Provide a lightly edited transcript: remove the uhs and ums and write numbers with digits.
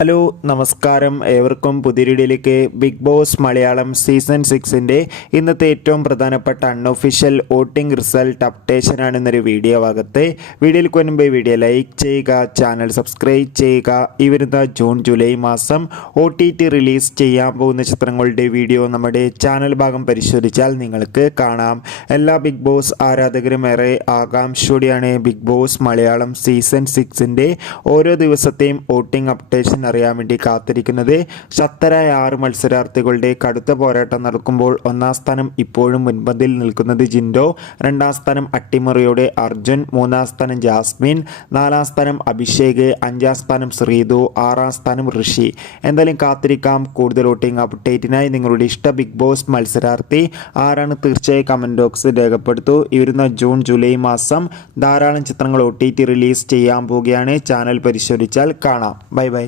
Hello നമസ്കാരം, ഏവർക്കും പുതിയ വീഡിയോയിലേക്ക്. ബിഗ് ബോസ് മലയാളം സീസൺ 6ൻ്റെ ഇന്നത്തെ ഏറ്റവും പ്രധാനപ്പെട്ട അൺഒഫീഷ്യൽ വോട്ടിംഗ് റിസൾട്ട് അപ്ഡേഷനാണ് ഇന്നൊരു വീഡിയോ ഭാഗത്ത്. വീഡിയോയിൽ മുൻപ് വീഡിയോ ലൈക്ക് ചെയ്യുക, ചാനൽ സബ്സ്ക്രൈബ് ചെയ്യുക. ഈ വരുന്ന ജൂൺ ജൂലൈ മാസം OTT റിലീസ് ചെയ്യാൻ പോകുന്ന ചിത്രങ്ങളുടെ വീഡിയോ നമ്മുടെ ചാനൽ ഭാഗം പരിശോധിച്ചാൽ നിങ്ങൾക്ക് കാണാം. എല്ലാ ബിഗ് ബോസ് ആരാധകരും ഏറെ ആകാംക്ഷയോടെയാണ് ബിഗ് ബോസ് മലയാളം സീസൺ 6ൻ്റെ ഓരോ ദിവസത്തെയും വോട്ടിംഗ് അപ്ഡേഷൻ അറിയാൻ വേണ്ടി കാത്തിരിക്കുന്നത്. ശക്തരായ 6 മത്സരാർത്ഥികളുടെ കടുത്ത പോരാട്ടം നടക്കുമ്പോൾ ഒന്നാം സ്ഥാനം ഇപ്പോഴും മുൻപന്തിയിൽ നിൽക്കുന്നത് ജിൻഡോ, രണ്ടാം സ്ഥാനം അട്ടിമറിയോടെ അർജുൻ, മൂന്നാം സ്ഥാനം ജാസ്മിൻ, നാലാം സ്ഥാനം അഭിഷേക്, അഞ്ചാം സ്ഥാനം ശ്രീതു, ആറാം സ്ഥാനം ഋഷി. എന്തായാലും കാത്തിരിക്കാം കൂടുതൽ വോട്ടിംഗ് അപ്ഡേറ്റിനായി. നിങ്ങളുടെ ഇഷ്ട ബിഗ് ബോസ് മത്സരാർത്ഥി ആരാണ്? തീർച്ചയായും കമൻറ്റ് ബോക്സിൽ രേഖപ്പെടുത്തൂ. ഈ വരുന്ന ജൂൺ ജൂലൈ മാസം ധാരാളം ചിത്രങ്ങൾ OTT റിലീസ് ചെയ്യാൻ പോവുകയാണ്. ചാനൽ പരിശോധിച്ചാൽ കാണാം. Bye bye.